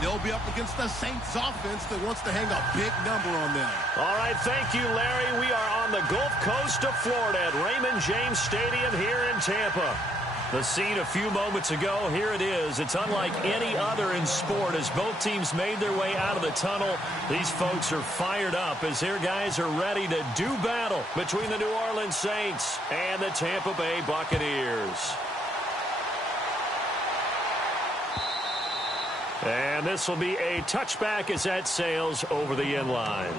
they'll be up against the Saints offense that wants to hang a big number on them. All right, thank you, Larry. We are on the Gulf Coast of Florida at Raymond James Stadium here in Tampa. The scene a few moments ago, here it is. It's unlike any other in sport as both teams made their way out of the tunnel. These folks are fired up as their guys are ready to do battle between the New Orleans Saints and the Tampa Bay Buccaneers. And this will be a touchback as that sails over the end line.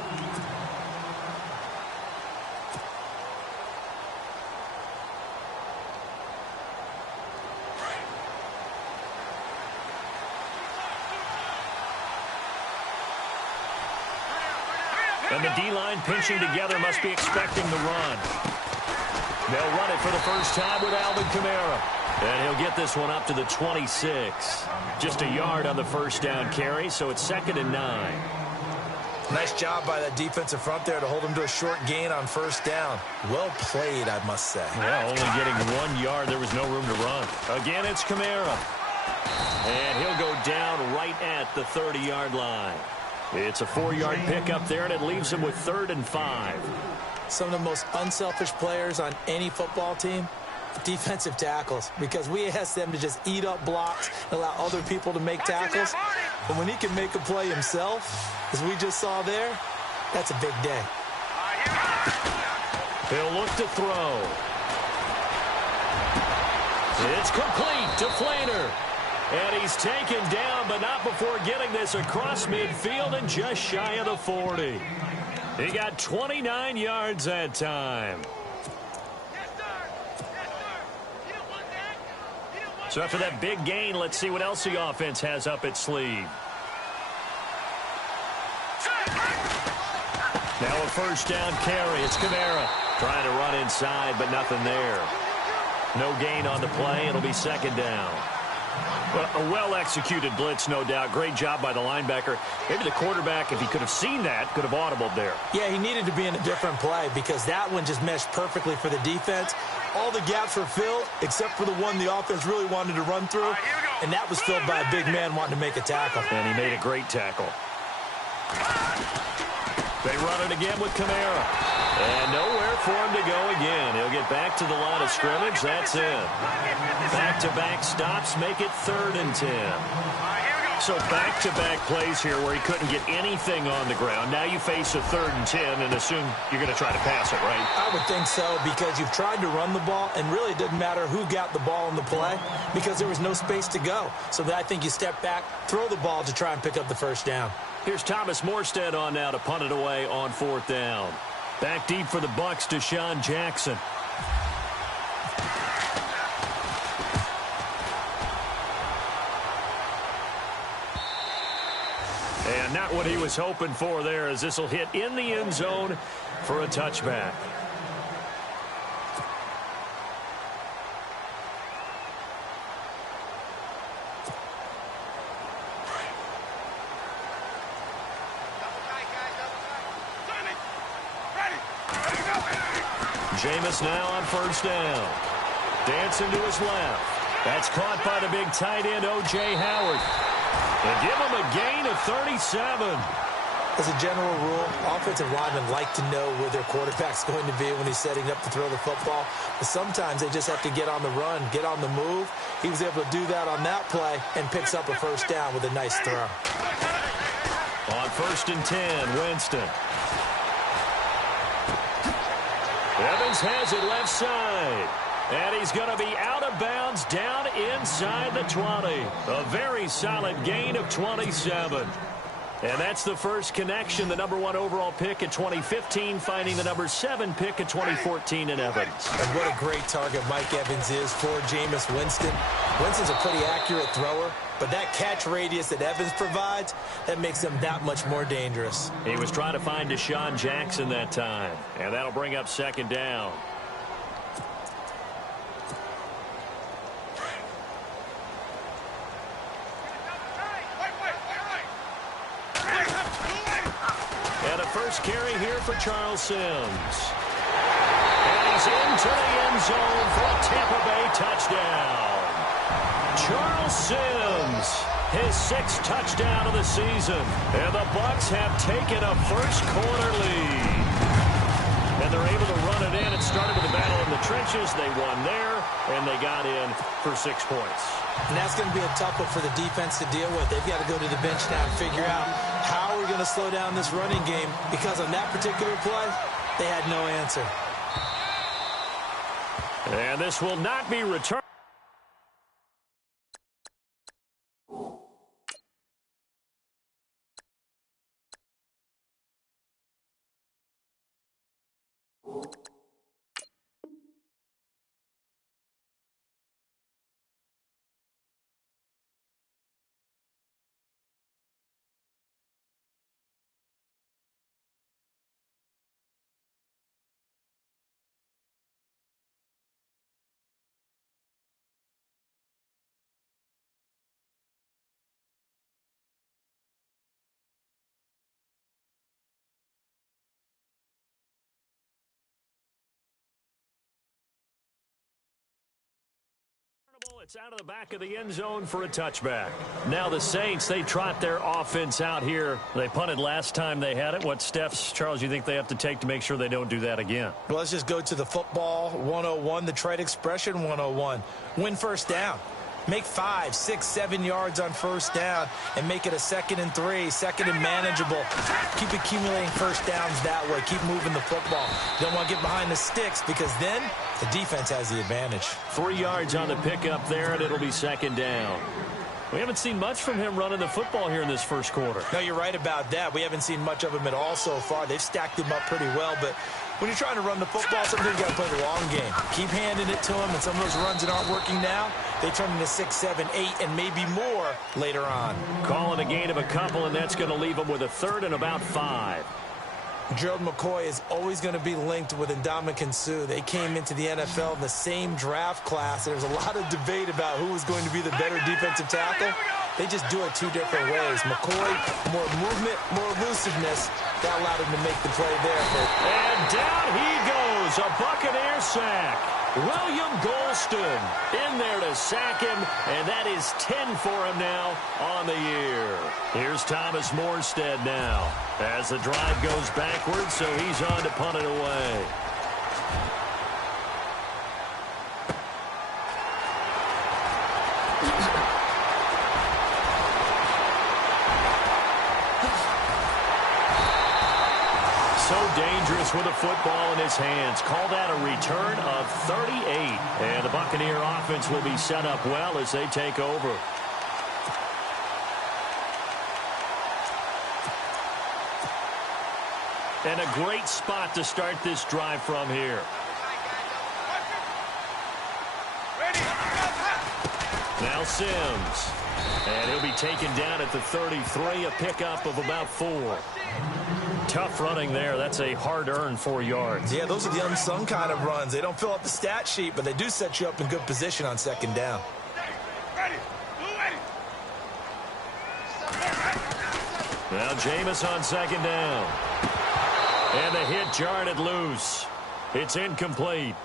And the D-line pinching together must be expecting the run. They'll run it for the first time with Alvin Kamara. And he'll get this one up to the 26. Just a yard on the first down carry, so it's 2nd and 9. Nice job by that defensive front there to hold him to a short gain on first down. Well played, I must say. Yeah, only getting 1 yard. There was no room to run. Again, it's Kamara. And he'll go down right at the 30-yard line. It's a 4-yard pickup there, and it leaves him with 3rd and 5. Some of the most unselfish players on any football team, defensive tackles, because we ask them to just eat up blocks and allow other people to make tackles. But when he can make a play himself, as we just saw there, that's a big day. He'll look to throw. It's complete to Flainer. And he's taken down, but not before getting this across midfield and just shy of the 40. He got 29 yards that time. So after that big gain, let's see what else the offense has up its sleeve. Now a first down carry. It's Kamara trying to run inside, but nothing there. No gain on the play. It'll be 2nd down. Well, a well-executed blitz, no doubt. Great job by the linebacker. Maybe the quarterback, if he could have seen that, could have audibled there. Yeah, he needed to be in a different play because that one just meshed perfectly for the defense. All the gaps were filled except for the one the offense really wanted to run through, and that was filled by a big man wanting to make a tackle. And he made a great tackle. They run it again with Kamara. And nowhere for him to go again. He'll get back to the line of scrimmage. That's it. Back-to-back stops make it 3rd and 10. So back-to-back plays here where he couldn't get anything on the ground. Now you face a 3rd and 10 and assume you're going to try to pass it, right? I would think so because you've tried to run the ball, and really it didn't matter who got the ball in the play because there was no space to go. So I think you step back, throw the ball to try and pick up the first down. Here's Thomas Morstead on now to punt it away on 4th down. Back deep for the Bucs, Deshaun Jackson. And not what he was hoping for there, as this will hit in the end zone for a touchback. Jameis now on first down. Dancing to his left. That's caught by the big tight end, O.J. Howard. They give him a gain of 37. As a general rule, offensive linemen like to know where their quarterback's going to be when he's setting up to throw the football. But sometimes they just have to get on the run, get on the move. He was able to do that on that play and picks up a first down with a nice throw. On 1st and 10, Winston. Evans has it left side. And he's going to be out of bounds down inside the 20. A very solid gain of 27. And that's the first connection, the #1 overall pick in 2015, finding the #7 pick in 2014 in Evans. And what a great target Mike Evans is for Jameis Winston. Winston's a pretty accurate thrower, but that catch radius that Evans provides, that makes him that much more dangerous. He was trying to find Deshaun Jackson that time, and that'll bring up 2nd down. First carry here for Charles Sims. And he's into the end zone for a Tampa Bay touchdown. Charles Sims Sims, his 6th touchdown of the season. And the Bucs have taken a first-quarter lead. And they're able to run it in. It started with a battle in the trenches. They won there, and they got in for 6 points. And that's going to be a tough one for the defense to deal with. They've got to go to the bench now and figure out how we're going to slow down this running game, because on that particular play, they had no answer. And this will not be returned. It's out of the back of the end zone for a touchback. Now the Saints, they trot their offense out here. They punted last time they had it. What steps, Charles, you think they have to take to make sure they don't do that again? Well, let's just go to the football 101, the trade expression 101. Win first down. Make 5, 6, 7 yards on first down and make it a 2nd and 3, 2nd and manageable. Keep accumulating first downs that way. Keep moving the football. You don't want to get behind the sticks, because then the defense has the advantage. 3 yards on the pickup there, and it'll be 2nd down. We haven't seen much from him running the football here in this first quarter. No, you're right about that. We haven't seen much of him at all so far. They've stacked him up pretty well, but when you're trying to run the football, sometimes you got to play the long game. Keep handing it to him, and some of those runs that aren't working now, they turn into 6, 7, 8, and maybe more later on. Calling a gain of a couple, and that's going to leave him with a 3rd and about 5. Gerald McCoy is always going to be linked with Ndamukong Suh. They came into the NFL in the same draft class. There's a lot of debate about who was going to be the better defensive tackle. They just do it 2 different ways. McCoy, more movement, more elusiveness. That allowed him to make the play there. And down he goes, a Buccaneer sack. William Golston in there to sack him, and that is 10 for him now on the year. Here's Thomas Morstead now as the drive goes backwards, so he's on to punt it away. So dangerous with a football in his hands. Call that a return of 38. And the Buccaneer offense will be set up well as they take over. And a great spot to start this drive from here. Now Sims. And he'll be taken down at the 33, a pickup of about 4. Tough running there. That's a hard-earned 4 yards. Yeah, those are the unsung kind of runs. They don't fill up the stat sheet, but they do set you up in good position on 2nd down. Now Jameis on 2nd down. And the hit jarred it loose. It's incomplete.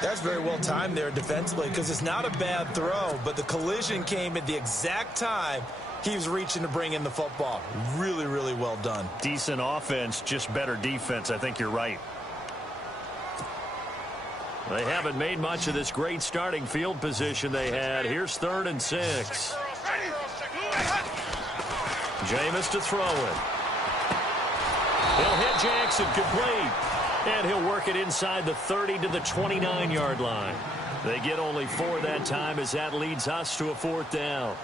That's very well timed there defensively, because it's not a bad throw, but the collision came at the exact time he was reaching to bring in the football. Really, really well done. Decent offense, just better defense. I think you're right. They haven't made much of this great starting field position they had. Here's 3rd and 6. Jameis to throw it. He'll hit Jackson complete. And he'll work it inside the 30 to the 29-yard line. They get only 4 that time, as that leads us to a 4th down.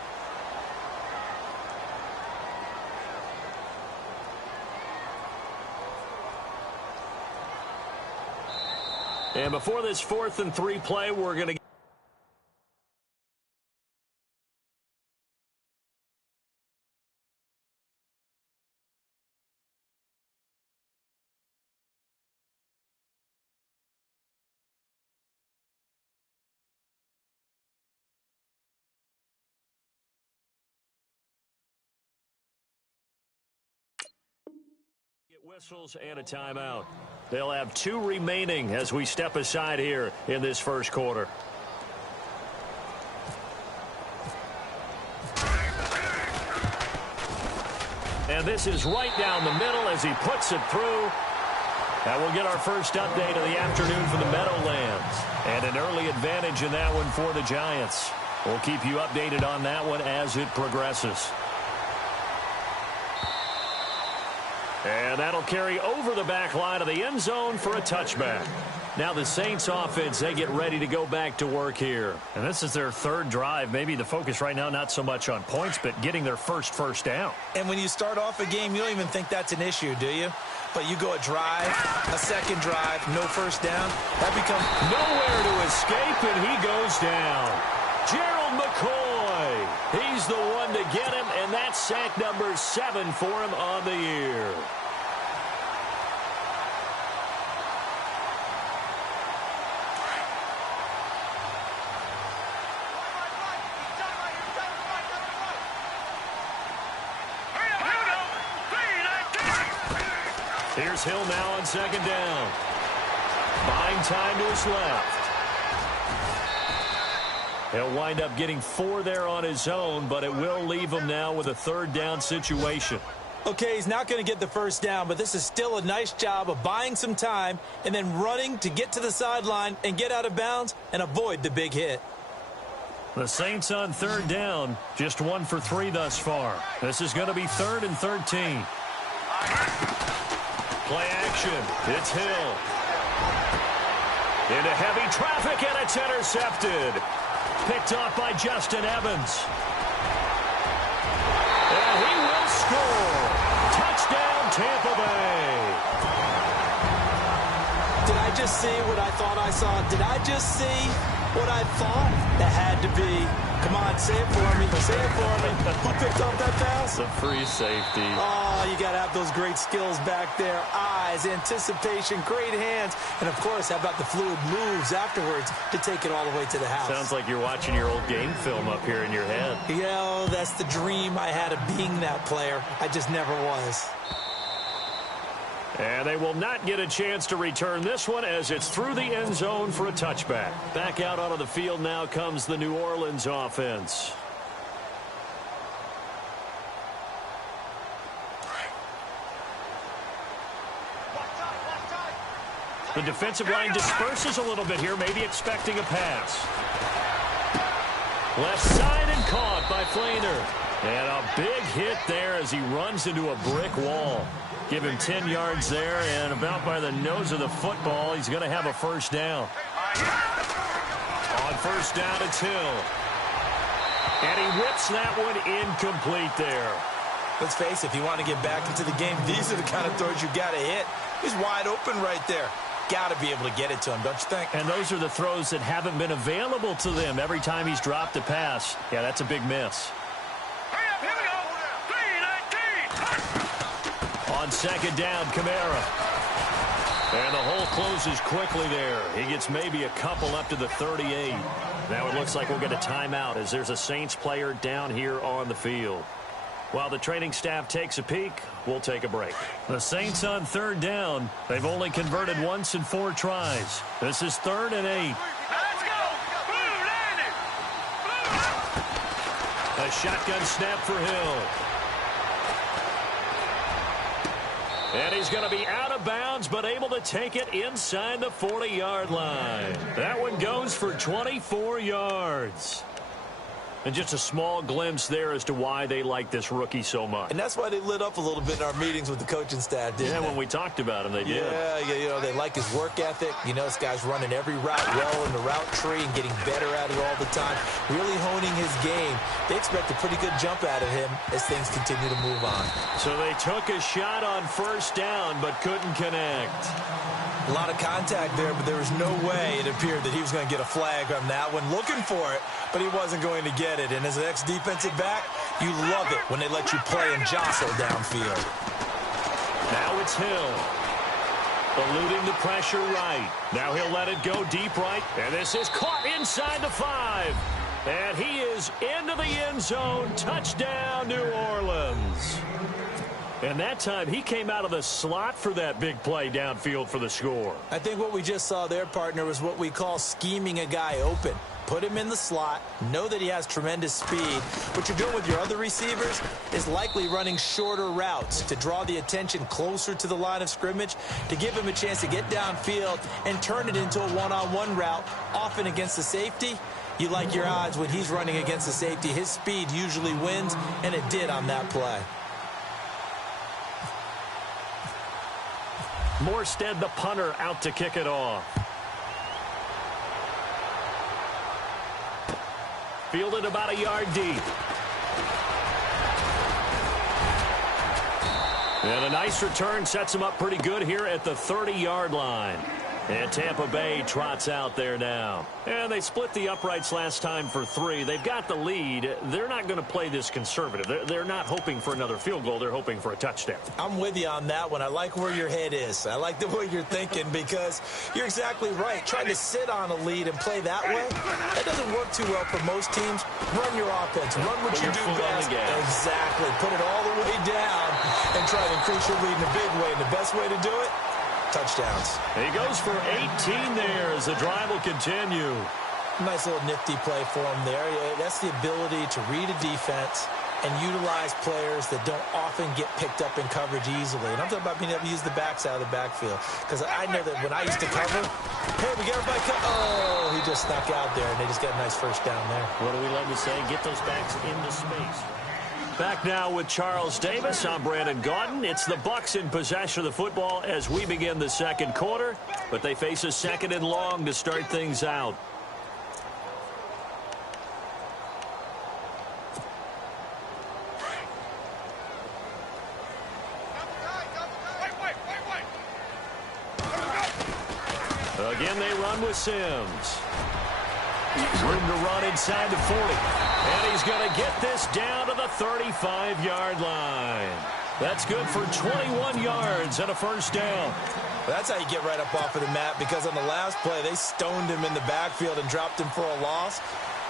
And before this 4th and 3 play, we're going to whistles and a timeout. They'll have 2 remaining as we step aside here in this first quarter. And this is right down the middle as he puts it through. And we'll get our first update of the afternoon for the Meadowlands. And an early advantage in that one for the Giants. We'll keep you updated on that one as it progresses. And that'll carry over the back line of the end zone for a touchback. Now the Saints offense, they get ready to go back to work here. And this is their third drive. Maybe the focus right now not so much on points, but getting their first down. And when you start off a game, you don't even think that's an issue, do you? But you go a drive, a second drive, no first down. That becomes nowhere to escape, and he goes down. Gerald McCoy. He's the one to get him, and that's sack number 7 for him on the year. Here's Hill now on second down. Buying time to his left. He'll wind up getting 4 there on his own, but it will leave him now with a third down situation. Okay, he's not going to get the first down, but this is still a nice job of buying some time and then running to get to the sideline and get out of bounds and avoid the big hit. The Saints on third down, just 1 for 3 thus far. This is going to be 3rd and 13. Play action. It's Hill. Into heavy traffic, and it's intercepted. Picked off by Justin Evans. And he will score. Touchdown, Tampa Bay. Did I just see what I thought I saw? Did I just see what I thought? That had to be. Come on, say it for me. Say it for me. Who picked up that pass? The free safety. Oh, you got to have those great skills back there. Eyes, anticipation, great hands. And, of course, how about the fluid moves afterwards to take it all the way to the house? Sounds like you're watching your old game film up here in your head. Yeah, that's the dream I had of being that player. I just never was. And they will not get a chance to return this one as it's through the end zone for a touchback. Back out onto the field now comes the New Orleans offense. The defensive line disperses a little bit here, maybe expecting a pass. Left side and caught by Flainer. And a big hit there as he runs into a brick wall. Give him 10 yards there, and about by the nose of the football, he's going to have a first down. On first down, it's Hill. And he whips that one incomplete there. Let's face it, if you want to get back into the game, these are the kind of throws you got to hit. He's wide open right there. Got to be able to get it to him, don't you think? And those are the throws that haven't been available to them every time he's dropped a pass. Yeah, that's a big miss. On second down, Kamara. And the hole closes quickly there. He gets maybe a couple up to the 38. Now it looks like we'll get a timeout as there's a Saints player down here on the field. While the training staff takes a peek, we'll take a break. The Saints on third down. They've only converted once in 4 tries. This is 3rd and 8. A shotgun snap for Hill. And he's going to be out of bounds, but able to take it inside the 40-yard line. That one goes for 24 yards. And just a small glimpse there as to why they like this rookie so much. And that's why they lit up a little bit in our meetings with the coaching staff, didn't they? When we talked about him, they did. Yeah, you know, they like his work ethic. You know, this guy's running every route well in the route tree and getting better at it all the time, really honing his game. They expect a pretty good jump out of him as things continue to move on. So they took a shot on first down but couldn't connect. A lot of contact there, but there was no way it appeared that he was going to get a flag on that one. Looking for it, but he wasn't going to get it. And as an ex-defensive back, you love it when they let you play and jostle downfield. Now it's Hill. Eluding the pressure right. Now he'll let it go deep right. And this is caught inside the 5. And he is into the end zone. Touchdown, New Orleans. And that time, he came out of the slot for that big play downfield for the score. I think what we just saw there, partner, was what we call scheming a guy open. put him in the slot, know that he has tremendous speed. What you're doing with your other receivers is likely running shorter routes to draw the attention closer to the line of scrimmage, to give him a chance to get downfield and turn it into a one-on-one route, often against the safety. You like your odds when he's running against the safety. His speed usually wins, and it did on that play. Morstead, the punter, out to kick it off. Fielded about a yard deep. And a nice return sets him up pretty good here at the 30-yard line. And Tampa Bay trots out there now. And they split the uprights last time for 3. They've got the lead. They're not going to play this conservative. They're not hoping for another field goal. They're hoping for a touchdown. I'm with you on that one. I like where your head is. I like the way you're thinking because you're exactly right. Trying to sit on a lead and play that way, that doesn't work too well for most teams. Run your offense. Run what you do best. Exactly. Put it all the way down and try to increase your lead in a big way. And the best way to do it, touchdowns. He goes for 18 there as the drive will continue. Nice little nifty play for him there. That's the ability to read a defense and utilize players that don't often get picked up in coverage easily. And I'm talking about being able to use the backs out of the backfield. Because I know that when I used to cover, hey, we got everybody covered. Oh, he just snuck out there, and they just got a nice first down there. What do we love to say? Get those backs into space. Back now with Charles Davis. I'm Brandon Gaudin. It's the Bucs in possession of the football as we begin the second quarter, but they face a second and long to start things out. Again, they run with Sims. Room to run inside the 40. And he's going to get this down to the 35-yard line. That's good for 21 yards and a first down. Well, that's how you get right up off of the mat, because on the last play, they stoned him in the backfield and dropped him for a loss.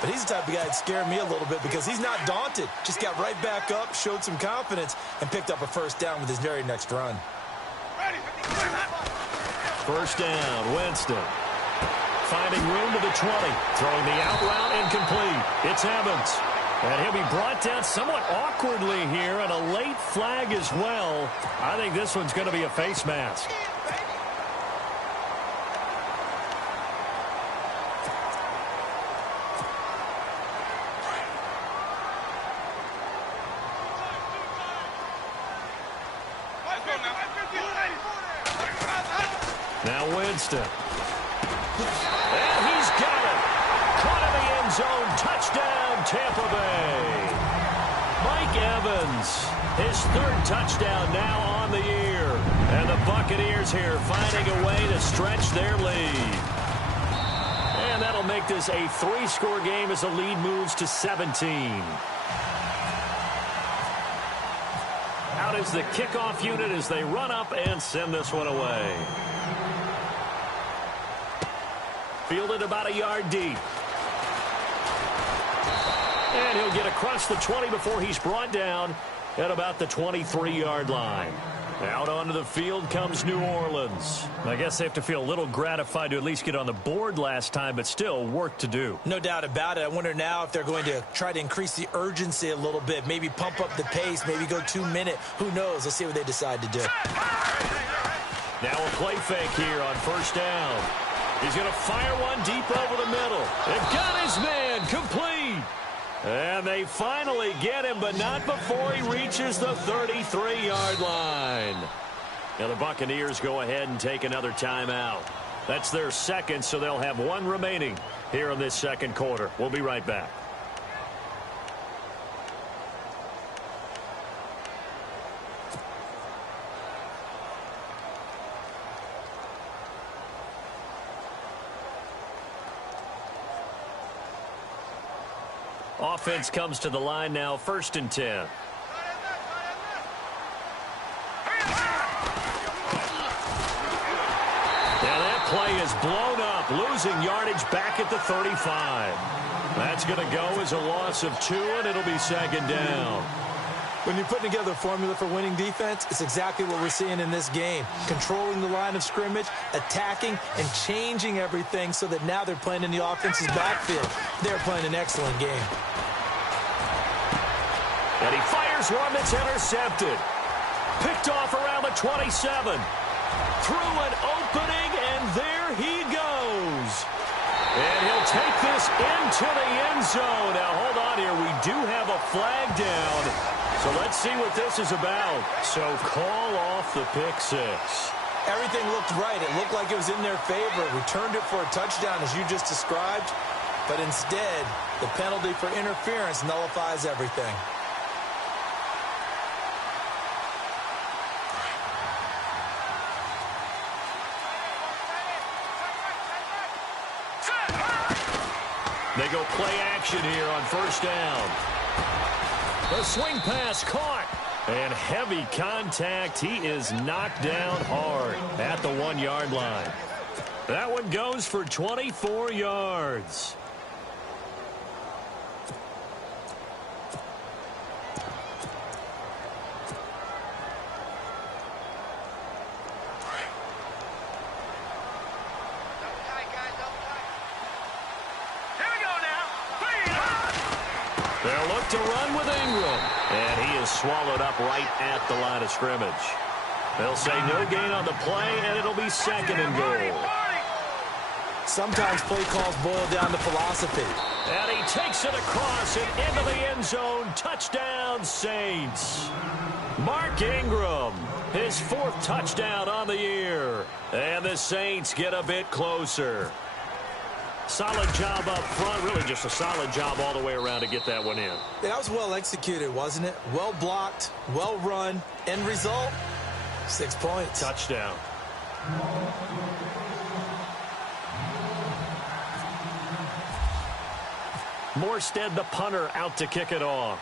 But he's the type of guy that scared me a little bit because he's not daunted. Just got right back up, showed some confidence, and picked up a first down with his very next run. First down, Winston. Finding room to the 20. Throwing the out route incomplete. It's Evans. And he'll be brought down somewhat awkwardly here, and a late flag as well. I think this one's going to be a face mask. Now Winston. And he's got it. Caught in the end zone. Touchdown, Tampa Bay. Mike Evans, his third touchdown now on the year. And the Buccaneers here finding a way to stretch their lead. And that'll make this a 3-score game as the lead moves to 17. Out is the kickoff unit as they run up and send this one away. Fielded about a yard deep. And he'll get across the 20 before he's brought down at about the 23-yard line. Out onto the field comes New Orleans. I guess they have to feel a little gratified to at least get on the board last time, but still work to do. No doubt about it. I wonder now if they're going to try to increase the urgency a little bit, maybe pump up the pace, maybe go 2-minute. Who knows? Let's see what they decide to do. Now a play fake here on first down. He's going to fire one deep over the middle. They've got his man complete. And they finally get him, but not before he reaches the 33-yard line. Now the Buccaneers go ahead and take another timeout. That's their second, so they'll have one remaining here in this second quarter. We'll be right back. Offense comes to the line now, 1st and 10. Now that play is blown up, losing yardage back at the 35. That's going to go as a loss of 2, and it'll be second down. When you're putting together a formula for winning defense, it's exactly what we're seeing in this game. Controlling the line of scrimmage, attacking, and changing everything so that now they're playing in the offense's backfield. They're playing an excellent game. And he fires one that's intercepted. Picked off around the 27. Through an opening, and there he goes. And he'll take this into the end zone. Now, hold on here. We do have a flag down. So let's see what this is about. So call off the pick six. Everything looked right. It looked like it was in their favor. Returned it for a touchdown, as you just described. But instead, the penalty for interference nullifies everything. They go play action here on first down. The swing pass caught. And heavy contact. He is knocked down hard at the 1-yard line. That one goes for 24 yards. They'll look to run with Ingram. And he is swallowed up right at the line of scrimmage. They'll say no gain on the play, and it'll be second and goal. Sometimes play calls boil down to philosophy. And he takes it across and into the end zone. Touchdown, Saints. Mark Ingram, his 4th touchdown on the year. And the Saints get a bit closer. Solid job up front, really just a solid job all the way around to get that one in. That was well executed, wasn't it? Well blocked, well run. End result, 6 points. Touchdown. Morstead, the punter, out to kick it off.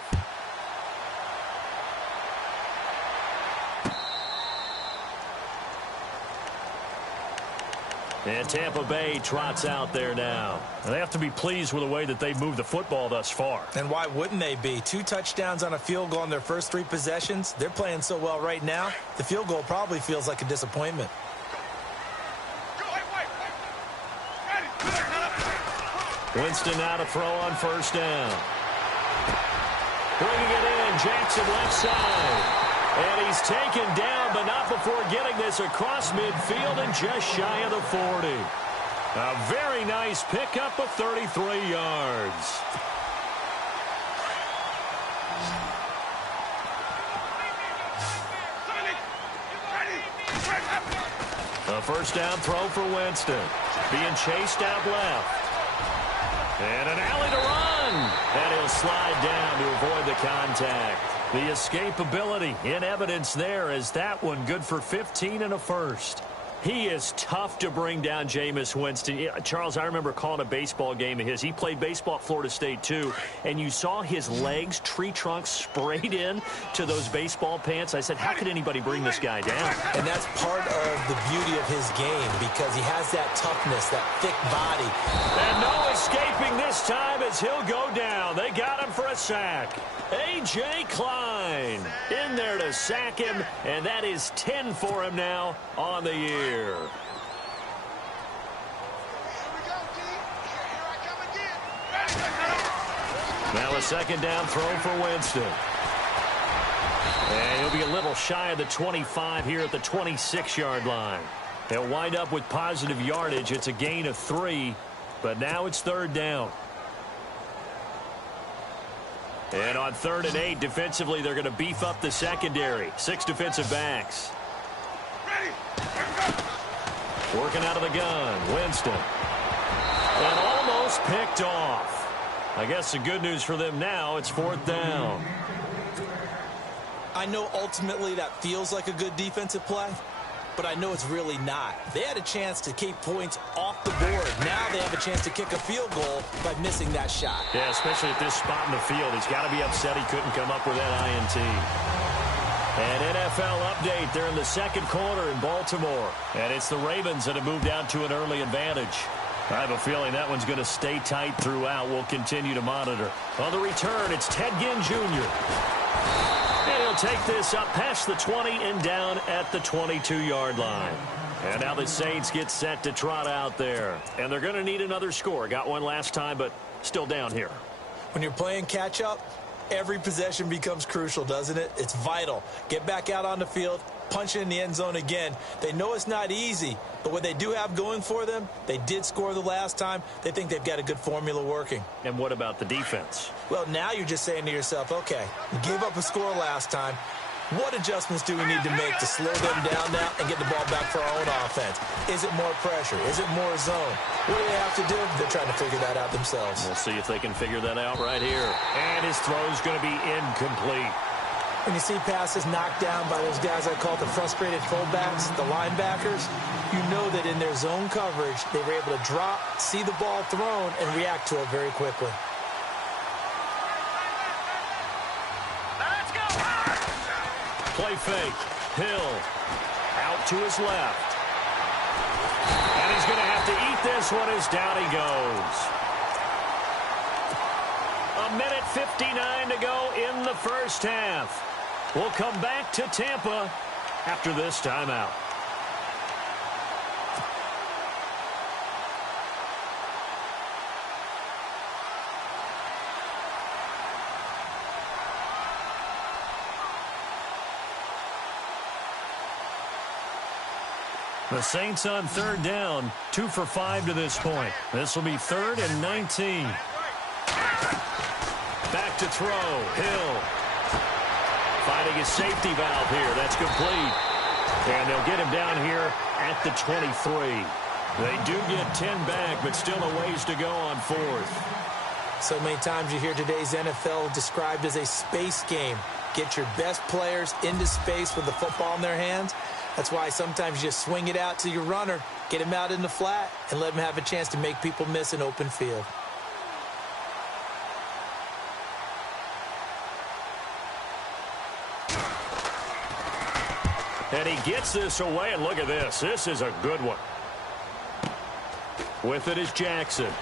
And Tampa Bay trots out there now. And they have to be pleased with the way that they've moved the football thus far. And why wouldn't they be? 2 touchdowns on a field goal in their first 3 possessions. They're playing so well right now, the field goal probably feels like a disappointment. Winston now to throw on first down. Bringing it in, Jackson left side. And he's taken down, but not before getting this across midfield and just shy of the 40. A very nice pickup of 33 yards. A first down throw for Winston. Being chased out left. And an alley to run. And he'll slide down to avoid the contact. The escapability in evidence there as that one good for 15 and a first. He is tough to bring down, Jameis Winston. Charles, I remember calling a baseball game of his. He played baseball at Florida State, too. And you saw his legs, tree trunks sprayed in to those baseball pants. I said, how could anybody bring this guy down? And that's part of the beauty of his game because he has that toughness, that thick body. And no escaping this time as he'll go down. They got him for a sack. A.J. Klein in there to sack him, and that is 10 for him now on the year. Now a second down throw for Winston. And he'll be a little shy of the 25 here at the 26-yard line. They'll wind up with positive yardage. It's a gain of 3, but now it's third down. And on 3rd and 8, defensively, they're going to beef up the secondary. 6 defensive backs. Working out of the gun, Winston. And almost picked off. I guess the good news for them now, it's 4th down. I know ultimately that feels like a good defensive play, but I know it's really not. They had a chance to keep points off the board. Now they have a chance to kick a field goal by missing that shot. Yeah, especially at this spot in the field. He's got to be upset he couldn't come up with that INT. An NFL update. They're in the second quarter in Baltimore. And it's the Ravens that have moved out to an early advantage. I have a feeling that one's going to stay tight throughout. We'll continue to monitor. On the return, it's Ted Ginn Jr. And they'll take this up past the 20 and down at the 22-yard line. And now the Saints get set to trot out there. And they're going to need another score. Got one last time, but still down here. When you're playing catch-up, every possession becomes crucial, doesn't it? It's vital. Get back out on the field, punch it in the end zone again. They know it's not easy, but what they do have going for them, they did score the last time. They think they've got a good formula working. And what about the defense? Well, now you're just saying to yourself, okay, we gave up a score last time. What adjustments do we need to make to slow them down now and get the ball back for our own offense? Is it more pressure? Is it more zone? What do they have to do? They're trying to figure that out themselves. We'll see if they can figure that out right here. And his throw's going to be incomplete. When you see passes knocked down by those guys I call the frustrated fullbacks, the linebackers, you know that in their zone coverage, they were able to drop, see the ball thrown, and react to it very quickly. Play fake. Hill out to his left. And he's going to have to eat this one as down he goes. 1:59 to go in the first half. We'll come back to Tampa after this timeout. The Saints on third down, 2 for 5 to this point. This will be 3rd and 19. Back to throw. Hill finding his safety valve here. That's complete. And they'll get him down here at the 23. They do get 10 back, but still a ways to go on 4th. So many times you hear today's NFL described as a space game. Get your best players into space with the football in their hands. That's why sometimes you just swing it out to your runner, get him out in the flat, and let him have a chance to make people miss an open field. And he gets this away, and look at this. This is a good one. With it is Jackson.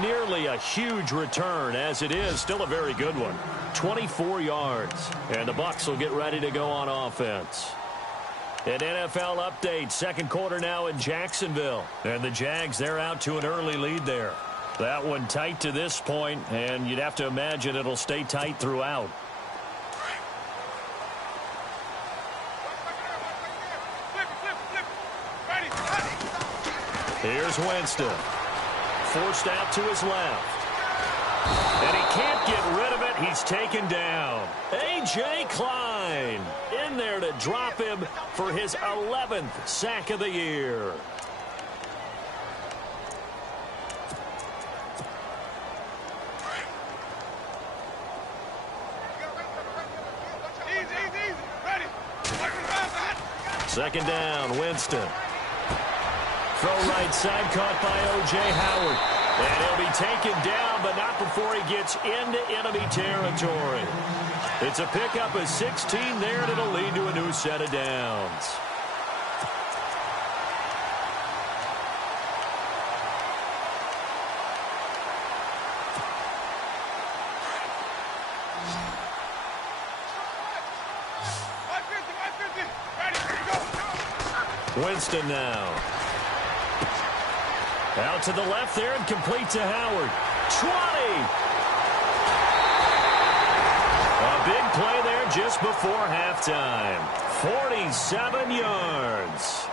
Nearly a huge return, as it is still a very good one. 24 yards. And the Bucs will get ready to go on offense. An NFL update. Second quarter now in Jacksonville. And the Jags, they're out to an early lead there. That one tight to this point, and you'd have to imagine it'll stay tight throughout. Here's Winston. Forced out to his left. And he can't get rid of it. He's taken down. A.J. Klein in there to drop him for his 11th sack of the year. Second down, Winston. Throw right side, caught by O.J. Howard. And he'll be taken down, but not before he gets into enemy territory. It's a pickup of 16 there, and it'll lead to a new set of downs. Winston now. Out to the left there and complete to Howard. 20! A big play there just before halftime. 47 yards.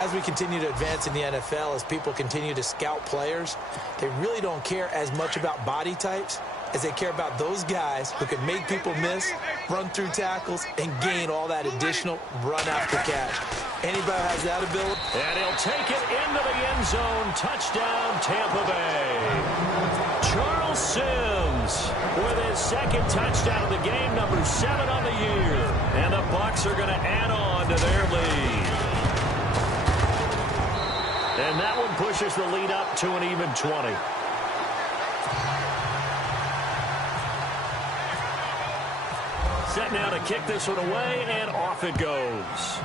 As we continue to advance in the NFL, as people continue to scout players, they really don't care as much about body types as they care about those guys who can make people miss, run through tackles, and gain all that additional run after catch. Anybody has that ability. And he'll take it into the end zone. Touchdown, Tampa Bay. Charles Sims with his second touchdown of the game, number 7 on the year. And the Bucs are going to add on to their lead. And that one pushes the lead up to an even 20. Set now to kick this one away, and off it goes.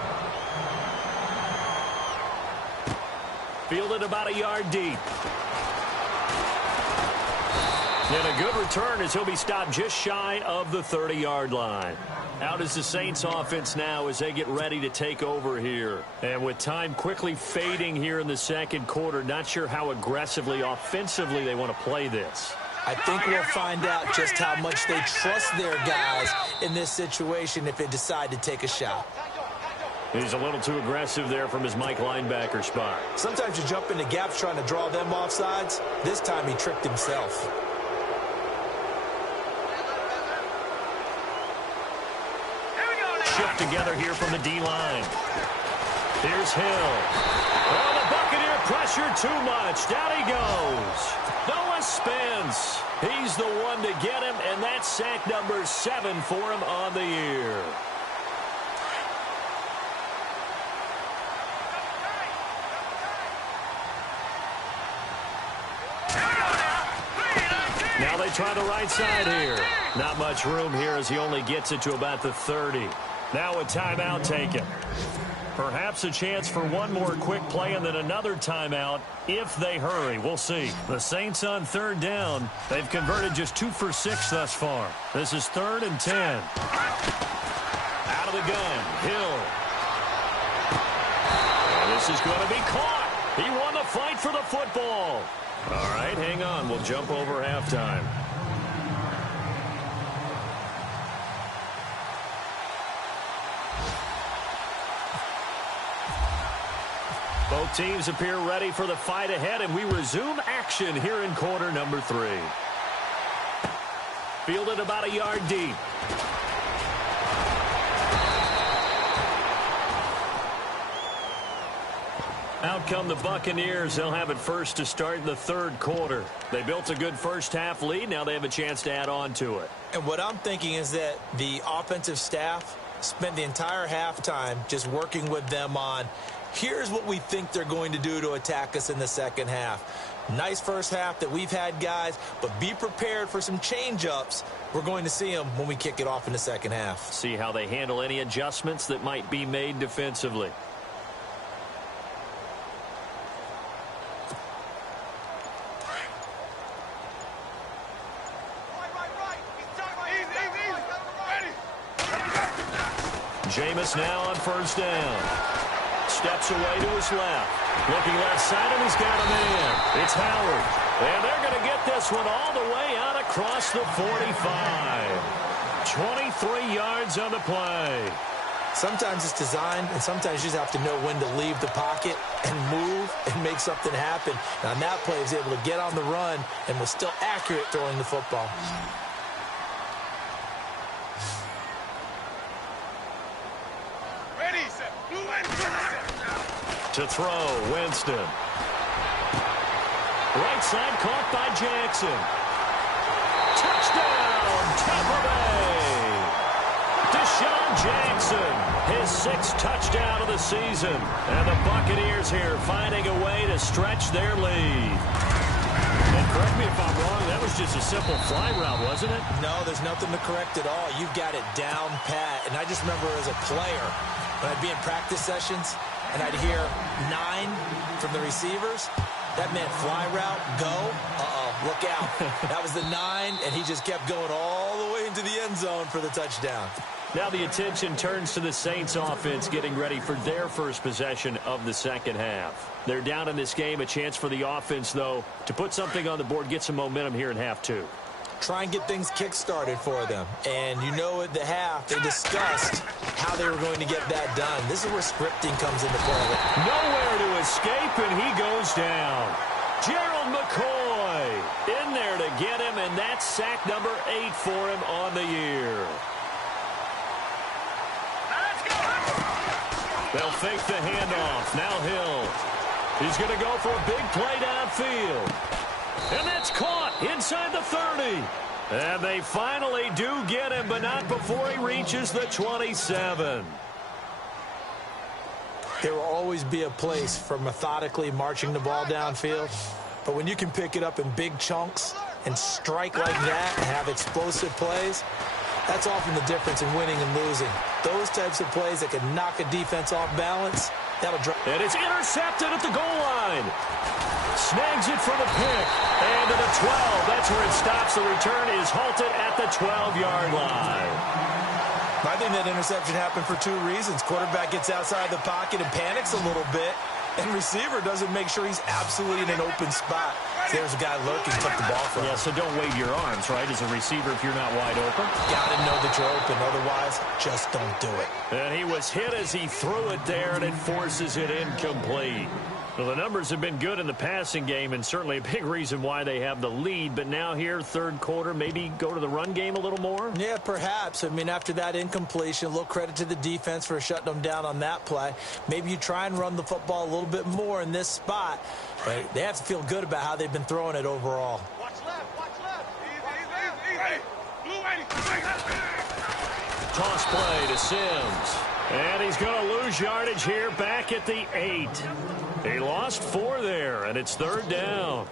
Fielded about a yard deep. And a good return as he'll be stopped just shy of the 30-yard line. Out is the Saints offense now as they get ready to take over here. And with time quickly fading here in the second quarter, not sure how aggressively, offensively they want to play this. I think we'll find out just how much they trust their guys in this situation if they decide to take a shot. He's a little too aggressive there from his Mike linebacker spot. Sometimes you jump into gaps trying to draw them off sides. This time he tricked himself. Shift together here from the D-line. Here's Hill. Oh, the Buccaneer pressure too much. Down he goes. Noah Spence. He's the one to get him, and that's sack number 7 for him on the year. Now they try the right side here. Not much room here as he only gets it to about the 30. Now a timeout taken. Perhaps a chance for one more quick play and then another timeout if they hurry. We'll see. The Saints on third down. They've converted just 2 for 6 thus far. This is 3rd and 10. Out of the gun. Hill. And this is going to be caught. He won the fight for the football. All right, hang on. We'll jump over halftime. Both teams appear ready for the fight ahead, and we resume action here in quarter number 3. Fielded about a yard deep. Out come the Buccaneers. They'll have it first to start the third quarter. They built a good first-half lead. Now they have a chance to add on to it. And what I'm thinking is that the offensive staff spent the entire halftime just working with them on, here's what we think they're going to do to attack us in the second half. Nice first half that we've had, guys, but be prepared for some change-ups. We're going to see them when we kick it off in the second half. See how they handle any adjustments that might be made defensively. Jameis now on first down. Steps away to his left. Looking left side, and he's got a man. It's Howard. And they're going to get this one all the way out across the 45. 23 yards on the play. Sometimes it's designed, and sometimes you just have to know when to leave the pocket and move and make something happen. Now, on that play, he was able to get on the run and was still accurate throwing the football. To throw, Winston. Right side caught by Jackson. Touchdown, Tampa Bay. Deshaun Jackson, his 6th touchdown of the season. And the Buccaneers here finding a way to stretch their lead. And correct me if I'm wrong, that was just a simple fly route, wasn't it? No, there's nothing to correct at all. You've got it down pat. And I just remember as a player, when I'd be in practice sessions, and I'd hear 9 from the receivers. That meant fly route, go. Look out. That was the 9, and he just kept going all the way into the end zone for the touchdown. Now the attention turns to the Saints offense getting ready for their first possession of the second half. They're down in this game. A chance for the offense, though, to put something on the board, get some momentum here in half 2. Try and get things kick-started for them. And you know at the half, they discussed how they were going to get that done. This is where scripting comes into play. Nowhere to escape, and he goes down. Gerald McCoy in there to get him, and that's sack number 8 for him on the year. They'll fake the handoff. Now Hill. He's going to go for a big play downfield. And that's caught inside the 30. And they finally do get him, but not before he reaches the 27. There will always be a place for methodically marching the ball downfield. But when you can pick it up in big chunks and strike like that and have explosive plays, that's often the difference in winning and losing. Those types of plays that can knock a defense off balance, that'll drive. And it's intercepted at the goal line. Snags it for the pick. And to the 12. That's where it stops. The return is halted at the 12-yard line. I think that interception happened for two reasons. Quarterback gets outside the pocket and panics a little bit, and receiver doesn't make sure he's absolutely in an open spot. So there's a guy lurking, took the ball from him. Yeah, so don't wave your arms, right, as a receiver if you're not wide open. Got to know that you're open. Otherwise, just don't do it. And he was hit as he threw it there, and it forces it incomplete. Well, the numbers have been good in the passing game, and certainly a big reason why they have the lead. But now here, third quarter, maybe go to the run game a little more? Yeah, perhaps. I mean, after that incompletion, a little credit to the defense for shutting them down on that play. Maybe you try and run the football a little bit more in this spot. But they have to feel good about how they've been throwing it overall. Watch left, watch left. Easy. Toss play to Sims. And he's going to lose yardage here back at the 8. He lost 4 there, and it's third down.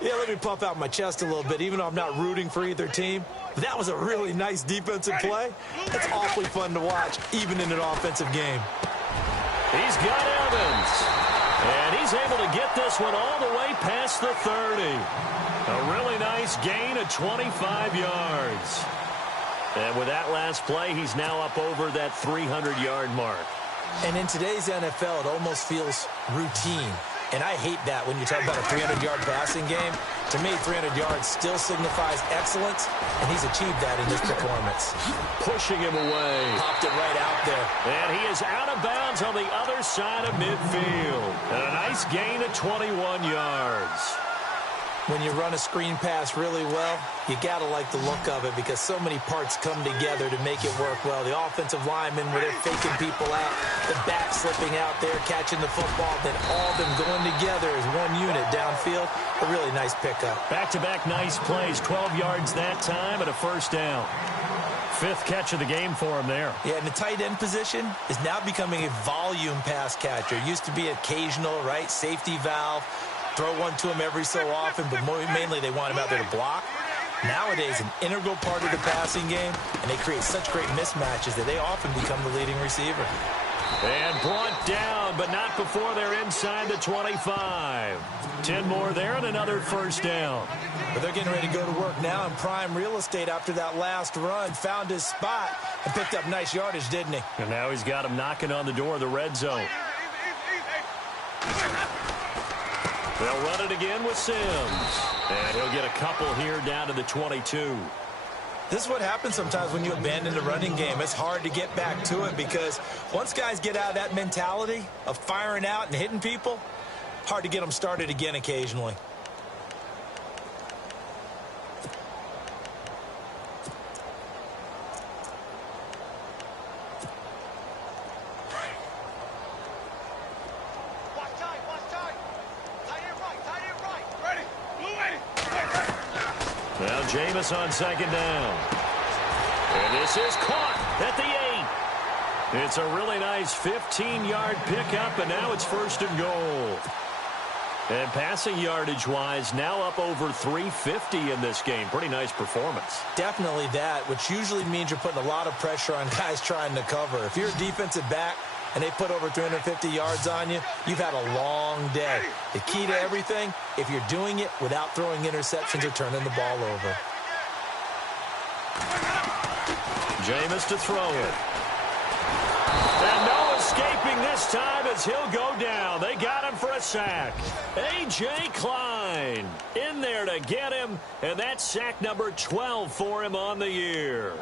Yeah, let me puff out my chest a little bit, even though I'm not rooting for either team. But that was a really nice defensive play. It's awfully fun to watch, even in an offensive game. He's got Evans. And he's able to get this one all the way past the 30. A really nice gain of 25 yards. And with that last play, he's now up over that 300-yard mark. And in today's NFL, it almost feels routine. And I hate that when you talk about a 300-yard passing game. To me, 300 yards still signifies excellence, and he's achieved that in this performance. Pushing him away. Popped it right out there. And he is out of bounds on the other side of midfield. And a nice gain of 21 yards. When you run a screen pass really well, you got to like the look of it because so many parts come together to make it work well. The offensive linemen, where they're faking people out, the back slipping out there, catching the football, then all of them going together as one unit downfield. A really nice pickup. Back-to-back nice plays, 12 yards that time and a first down. 5th catch of the game for him there. Yeah, and the tight end position is now becoming a volume pass catcher. It used to be occasional, right, safety valve. Throw one to him every so often, but mainly they want him out there to block. Nowadays, an integral part of the passing game, and they create such great mismatches that they often become the leading receiver. And brought down, but not before they're inside the 25. 10 more there and another first down. But they're getting ready to go to work now in prime real estate after that last run. Found his spot and picked up nice yardage, didn't he? And now he's got him knocking on the door of the red zone. They'll run it again with Sims. And he'll get a couple here down to the 22. This is what happens sometimes when you abandon the running game. It's hard to get back to it because once guys get out of that mentality of firing out and hitting people, hard to get them started again occasionally. Now Jameis on second down. And this is caught at the 8. It's a really nice 15-yard pickup, and now it's first and goal. And passing yardage-wise, now up over 350 in this game. Pretty nice performance. Definitely that, which usually means you're putting a lot of pressure on guys trying to cover. If you're a defensive back and they put over 350 yards on you, you've had a long day. The key to everything, if you're doing it without throwing interceptions or turning the ball over. Jameis to throw it. And no escaping this time as he'll go down. They got him for a sack. A.J. Klein in there to get him, and that's sack number 12 for him on the year.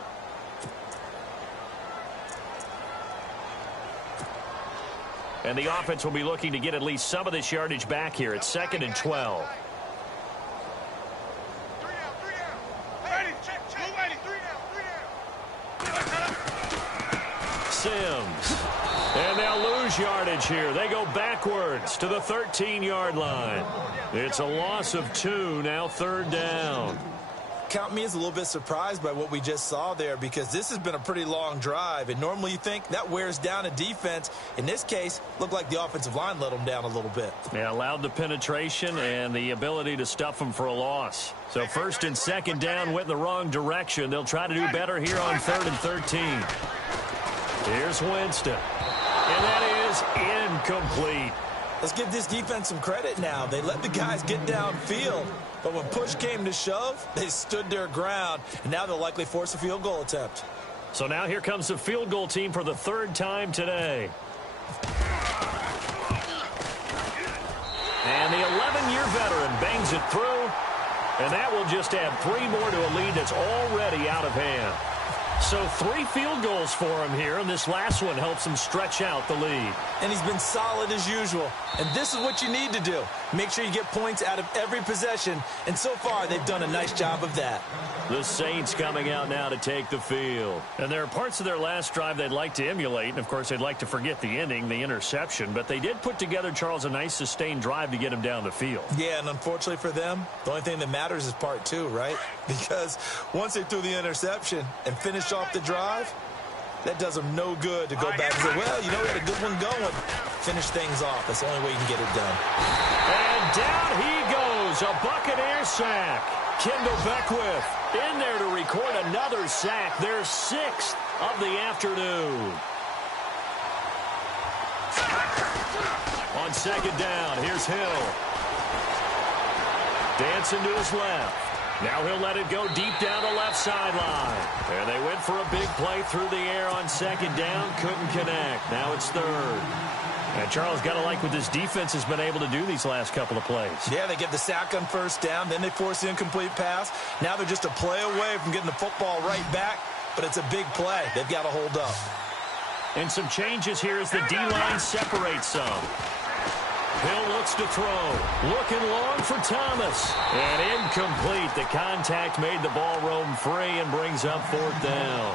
And the offense will be looking to get at least some of this yardage back here. It's 2nd and 12. Sims. And they'll lose yardage here. They go backwards to the 13-yard line. It's a loss of 2, now third down. Count me as a little bit surprised by what we just saw there because this has been a pretty long drive, and normally you think that wears down a defense. In this case, looked like the offensive line let them down a little bit. Yeah, allowed the penetration and the ability to stuff them for a loss. So 1st and 2nd down went in the wrong direction. They'll try to do better here on 3rd and 13. Here's Winston. And that is incomplete. Let's give this defense some credit now. They let the guys get downfield, but when push came to shove, they stood their ground, and now they'll likely force a field goal attempt. So now here comes the field goal team for the third time today. And the 11-year veteran bangs it through, and that will just add 3 more to a lead that's already out of hand. So 3 field goals for him here, and this last one helps him stretch out the lead. And he's been solid as usual. And this is what you need to do. Make sure you get points out of every possession. And so far, they've done a nice job of that. The Saints coming out now to take the field. And there are parts of their last drive they'd like to emulate. And, of course, they'd like to forget the ending, the interception. But they did put together, Charles, a nice sustained drive to get him down the field. Yeah, and unfortunately for them, the only thing that matters is part 2, right? Because once they threw the interception and finished off the drive, that does them no good to go back and say, well, you know, we had a good one going. Finish things off. That's the only way you can get it done. And down he goes. A Buccaneer sack. Kendall Beckwith in there to record another sack. Their 6th of the afternoon. On second down, here's Hill. Dancing to his left. Now he'll let it go deep down the left sideline. And they went for a big play through the air on second down. Couldn't connect. Now it's third. And Charles, got to like what this defense has been able to do these last couple of plays. Yeah, they get the sack on first down. Then they force the incomplete pass. Now they're just a play away from getting the football right back. But it's a big play. They've got to hold up. And some changes here as the D-line separates some. Hill looks to throw. Looking long for Thomas. And incomplete. The contact made the ball roam free and brings up 4th down.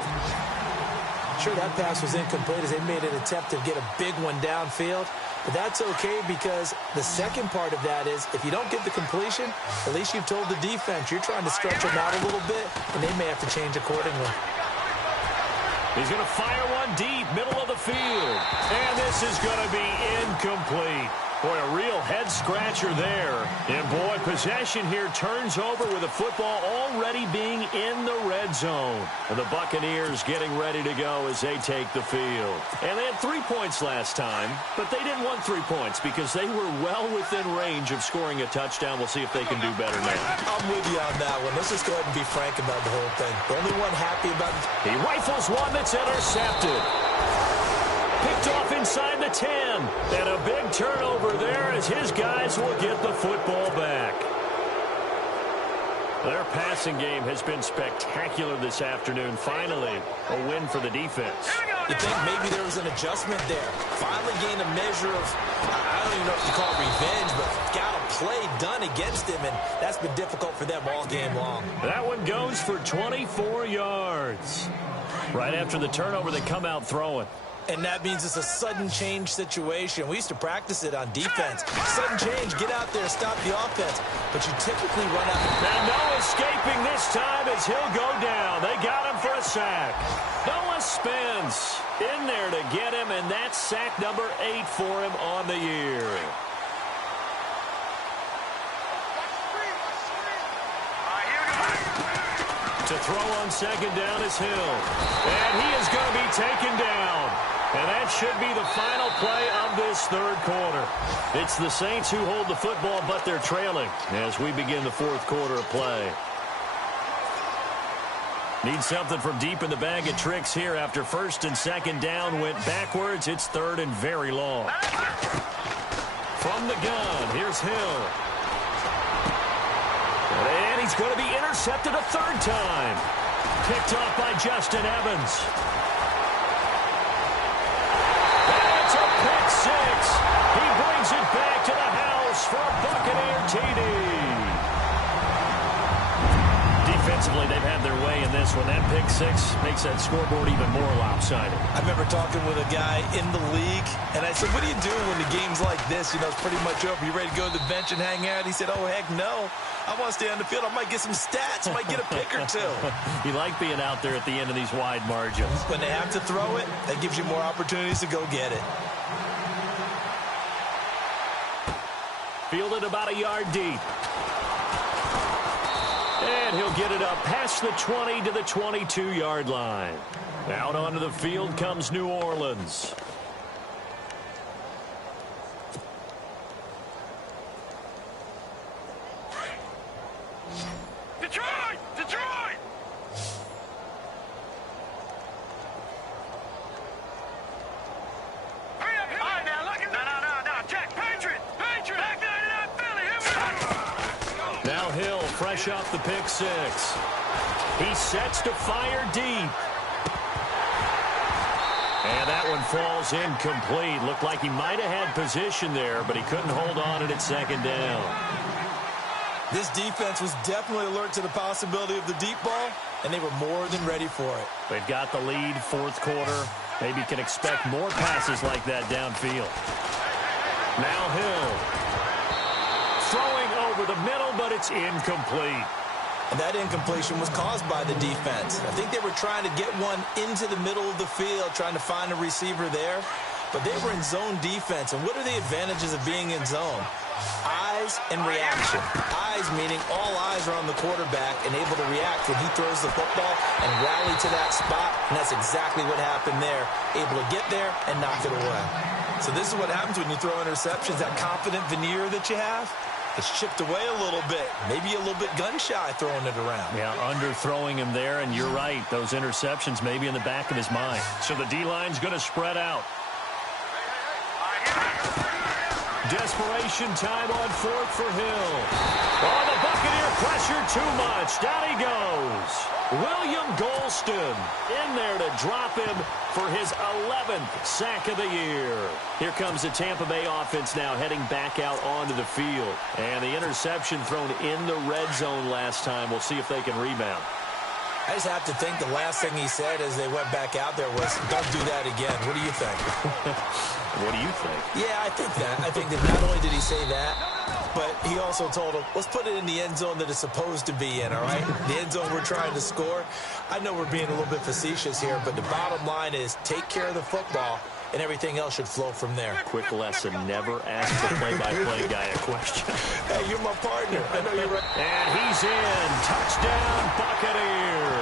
Sure, that pass was incomplete as they made an attempt to get a big one downfield. But that's okay because the second part of that is if you don't get the completion, at least you've told the defense you're trying to stretch them out a little bit, and they may have to change accordingly. He's going to fire one deep, middle of the field. And this is going to be incomplete. Boy, a real head-scratcher there. And, boy, possession here turns over with the football already being in the red zone. And the Buccaneers getting ready to go as they take the field. And they had 3 points last time, but they didn't want 3 points because they were well within range of scoring a touchdown. We'll see if they can do better now. I'm with you on that one. Let's just go ahead and be frank about the whole thing. The only one happy about it. He rifles one that's intercepted. Picked off inside the 10. And a big turnover there as his guys will get the football back. Their passing game has been spectacular this afternoon. Finally, a win for the defense. You think maybe there was an adjustment there. Finally gained a measure of, I don't even know if you call it revenge, but got a play done against him, and that's been difficult for them all game long. That one goes for 24 yards. Right after the turnover, they come out throwing. And that means it's a sudden change situation. We used to practice it on defense. Sudden change, get out there, stop the offense. But you typically run out. And no escaping this time as he'll go down. They got him for a sack. Noah Spence in there to get him, and that's sack number 8 for him on the year. To throw on second down is Hill. And he is going to be taken down. And that should be the final play of this third quarter. It's the Saints who hold the football, but they're trailing as we begin the fourth quarter of play. Need something from deep in the bag of tricks here after first and second down went backwards. It's third and very long. From the gun, here's Hill. And he's going to be intercepted a third time. Picked off by Justin Evans. That's a pick six. He brings it back to the house for a Buccaneer TD. Defensively, they've had their way in this one. That pick six makes that scoreboard even more lopsided. I remember talking with a guy in the league, and I said, what do you do when the game's like this? You know, it's pretty much over. You ready to go to the bench and hang out? He said, oh, heck no. I want to stay on the field. I might get some stats. I might get a pick or two. You like being out there at the end of these wide margins. When they have to throw it, that gives you more opportunities to go get it. Fielded about a yard deep. And he'll get it up past the 20 to the 22-yard line. Out onto the field comes New Orleans. brush off the pick six. He sets to fire deep. And that one falls incomplete. Looked like he might have had position there, but he couldn't hold on at second down. This defense was definitely alert to the possibility of the deep ball, and they were more than ready for it. They've got the lead, fourth quarter. Maybe can expect more passes like that downfield. Now Hill. Throwing over the middle, but it's incomplete. And that incompletion was caused by the defense. I think they were trying to get one into the middle of the field, trying to find a receiver there. But they were in zone defense. And what are the advantages of being in zone? Eyes and reaction. Eyes meaning all eyes are on the quarterback and able to react when he throws the football and rally to that spot. And that's exactly what happened there. Able to get there and knock it away. So this is what happens when you throw interceptions. That confident veneer that you have, it's chipped away a little bit. Maybe a little bit gun-shy throwing it around. Yeah, underthrowing him there, and you're right. Those interceptions may be in the back of his mind. So the D-line's going to spread out. Desperation time on fourth for Hill. Oh, the Buccaneer pressure too much. Down he goes. William Golston in there to drop him for his 11th sack of the year. Here comes the Tampa Bay offense now heading back out onto the field. And the interception thrown in the red zone last time. We'll see if they can rebound. I just have to think the last thing he said as they went back out there was, don't do that again. What do you think? What do you think? Yeah, I think that. I think that not only did he say that, but he also told him, let's put it in the end zone that it's supposed to be in, all right? The end zone we're trying to score. I know we're being a little bit facetious here, but the bottom line is take care of the football, and everything else should flow from there. Quick lesson, never ask the play-by-play guy a question. Hey, you're my partner. I know you're right. And he's in. Touchdown, Buccaneers.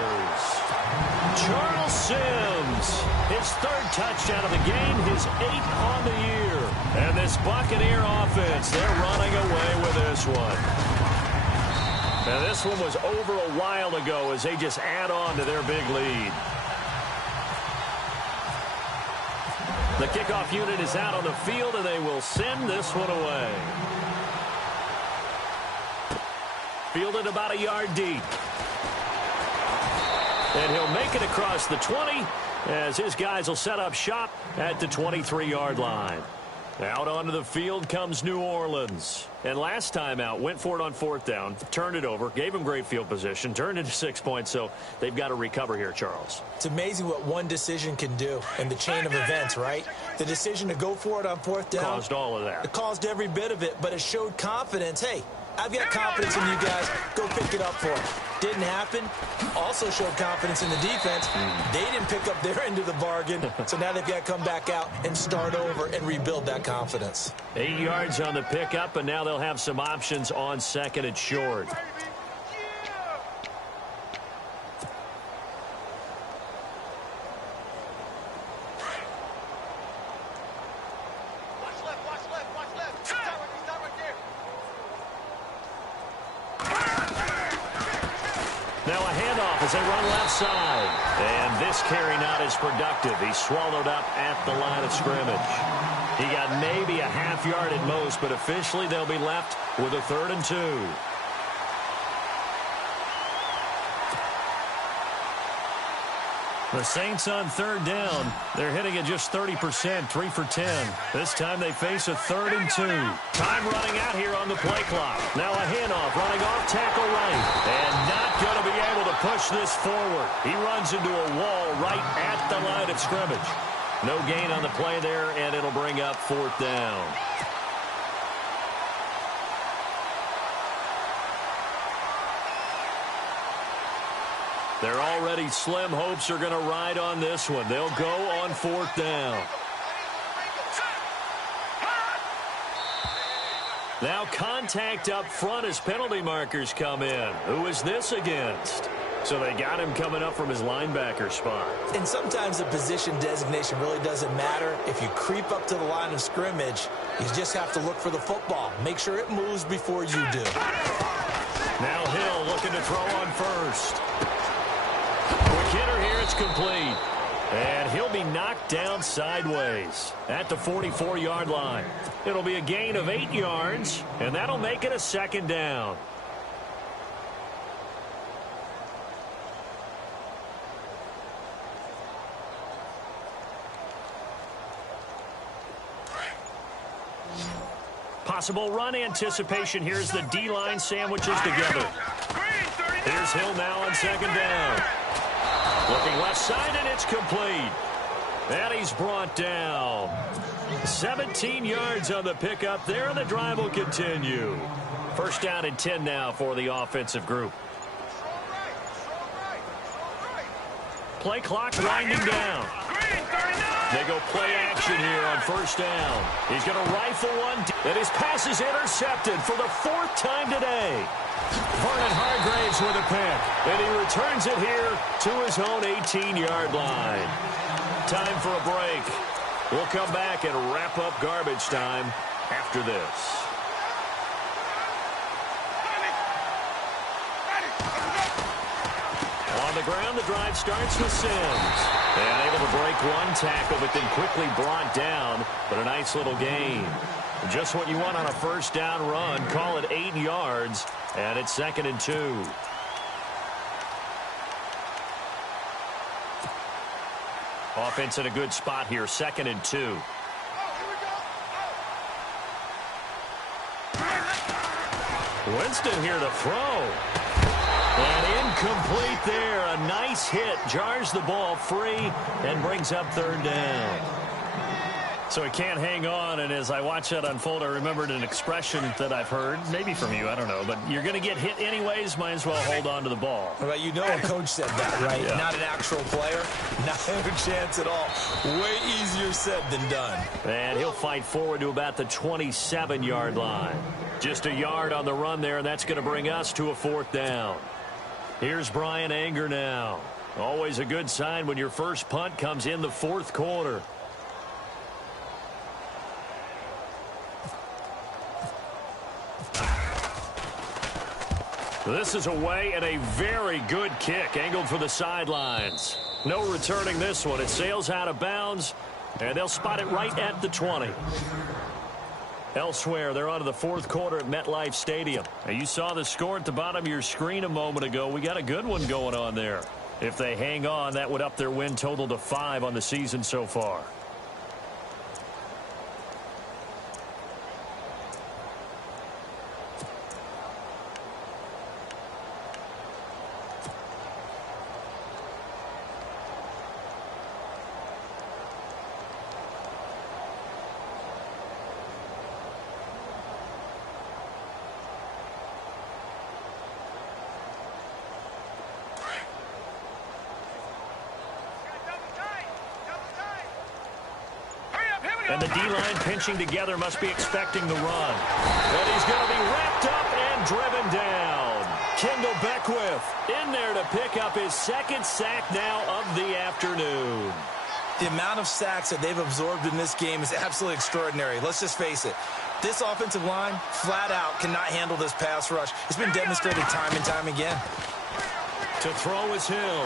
Charles Sims, his third touchdown of the game, his 8th on the year. And this Buccaneer offense, they're running away with this one. Now, this one was over a while ago as they just add on to their big lead. The kickoff unit is out on the field, and they will send this one away. Fielded about a yard deep. And he'll make it across the 20 as his guys will set up shop at the 23-yard line. Out onto the field comes New Orleans. And last time out, went for it on fourth down, turned it over, gave him great field position, turned into 6 points, so they've got to recover here, Charles. It's amazing what one decision can do in the chain of events, right? The decision to go for it on fourth down. Caused all of that. It caused every bit of it, but it showed confidence. Hey, I've got confidence in you guys. Go pick it up for them. Didn't happen. Also showed confidence in the defense. They didn't pick up their end of the bargain, so now they've got to come back out and start over and rebuild that confidence. 8 yards on the pickup, and now they'll have some options on second and short. Now a handoff as they run left side. And this carry not as productive. He's swallowed up at the line of scrimmage. He got maybe a half yard at most, but officially they'll be left with a 3rd and 2. The Saints on third down. They're hitting at just 30%, 3 for 10. This time they face a 3rd and 2. Time running out here on the play clock. Now a handoff running off tackle right. And not going to be able to push this forward. He runs into a wall right at the line of scrimmage. No gain on the play there, and it'll bring up 4th down. Their already slim hopes are going to ride on this one. They'll go on 4th down. Now contact up front as penalty markers come in. Who is this against? So they got him coming up from his linebacker spot. And sometimes the position designation really doesn't matter. If you creep up to the line of scrimmage, you just have to look for the football. Make sure it moves before you do. Now Hill looking to throw on first. Quick hitter here, it's complete. And he'll be knocked down sideways at the 44-yard line. It'll be a gain of 8 yards, and that'll make it a 2nd down. possible run anticipation here as the D-line sandwiches together. Here's Hill now on second down. Looking left side, and it's complete. And he's brought down. 17 yards on the pickup there, and the drive will continue. First down and 10 now for the offensive group. Play clock winding down. They go play action here on first down. He's going to rifle one, and his pass is intercepted for the 4th time today. Vernon Hargraves with a pick, and he returns it here to his own 18-yard line. Time for a break. We'll come back and wrap up garbage time after this. On the ground, the drive starts with Sims. And able to break one tackle, but then quickly brought down. But a nice little gain. Just what you want on a first down run. Call it 8 yards, and it's 2nd and 2. Offense in a good spot here, 2nd and 2. Winston here to throw. And incomplete there. A nice hit. Jars the ball free and brings up 3rd down. So he can't hang on, and as I watch that unfold, I remembered an expression that I've heard, maybe from you, I don't know, but you're going to get hit anyways, might as well hold on to the ball. Well, you know a coach said that, right? Yeah. Not an actual player. Not a chance at all. Way easier said than done. And he'll fight forward to about the 27-yard line. Just a yard on the run there, and that's going to bring us to a 4th down. Here's Brian Anger now. Always a good sign when your first punt comes in the 4th quarter. This is away and a very good kick angled for the sidelines. No returning this one. It sails out of bounds, and they'll spot it right at the 20. Elsewhere, they're on to the 4th quarter at MetLife Stadium. Now, you saw the score at the bottom of your screen a moment ago. We got a good one going on there. If they hang on, that would up their win total to 5 on the season so far. And the D-line pinching together must be expecting the run. And he's going to be wrapped up and driven down. Kendall Beckwith in there to pick up his 2nd sack now of the afternoon. The amount of sacks that they've absorbed in this game is absolutely extraordinary. Let's just face it. This offensive line, flat out, cannot handle this pass rush. It's been demonstrated time and time again. To throw is Hill.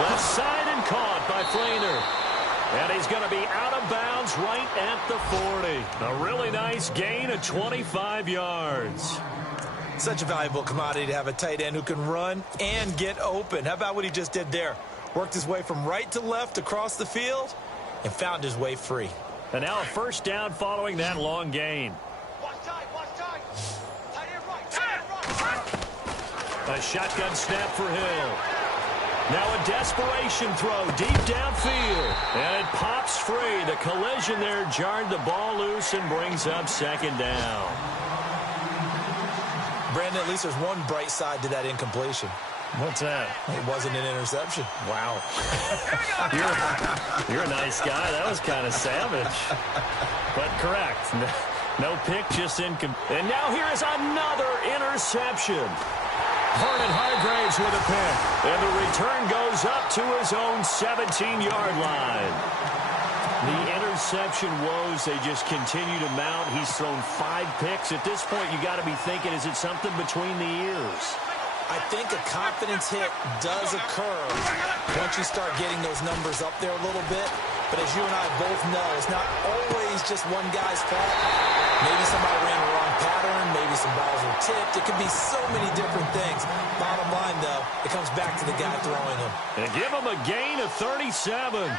Left side and caught by Flainer. And he's going to be out of bounds right at the 40. A really nice gain of 25 yards. Such a valuable commodity to have a tight end who can run and get open. How about what he just did there? Worked his way from right to left across the field and found his way free. And now a first down following that long gain. A shotgun snap for Hill. Now a desperation throw deep downfield. And it pops free. The collision there jarred the ball loose and brings up 2nd down. Brandon, at least there's one bright side to that incompletion. What's that? It wasn't an interception. Wow. You're a nice guy. That was kind of savage. But correct. No pick, just incomplete. And now here is another interception. Vernon Hargraves with a pick. And the return goes up to his own 17-yard line. The interception woes, they just continue to mount. He's thrown 5 picks. At this point, you got to be thinking, is it something between the ears? I think a confidence hit does occur once you start getting those numbers up there a little bit. But as you and I both know, it's not always just one guy's fault. Maybe somebody ran the wrong pattern. Maybe some balls were tipped. It could be so many different things. Bottom line, though, it comes back to the guy throwing them. And give him a gain of 37.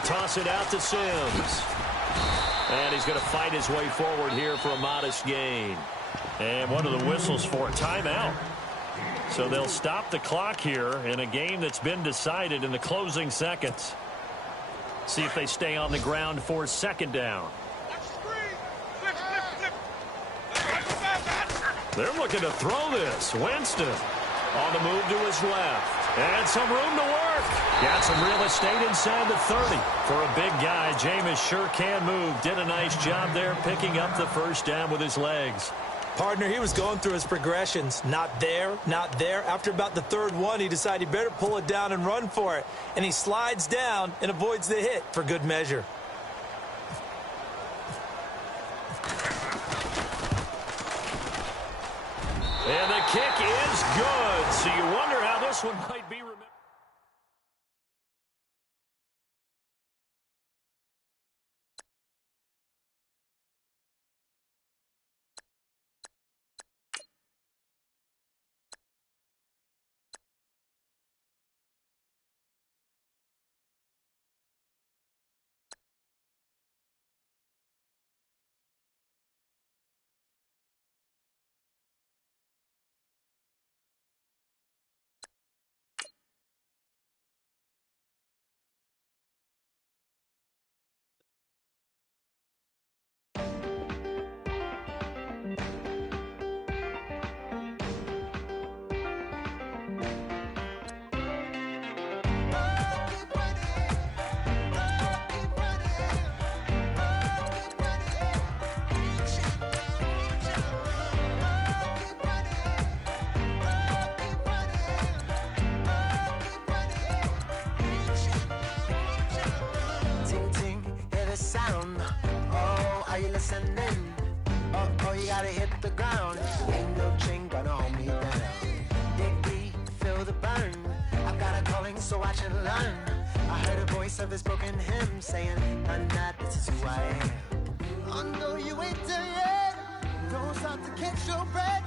They'll toss it out to Sims. And he's going to fight his way forward here for a modest gain. And one of the whistles for a timeout. So they'll stop the clock here in a game that's been decided in the closing seconds. See if they stay on the ground for second down. They're looking to throw this. Winston on the move to his left. And some room to work. Got some real estate inside the 30. For a big guy, Jameis sure can move. Did a nice job there picking up the first down with his legs. Partner, he was going through his progressions. Not there, not there. After about the third one, he decided he better pull it down and run for it. And he slides down and avoids the hit for good measure. And the kick is good. So you wonder how this one might be remembered. Oh, you gotta hit the ground. Ain't no chain gonna hold me down. Dig deep, feel the burn. I've got a calling, so watch and learn. I heard a voice of his broken hymn saying, "None that this is who I am." I know you ain't there yet. Don't stop to catch your breath.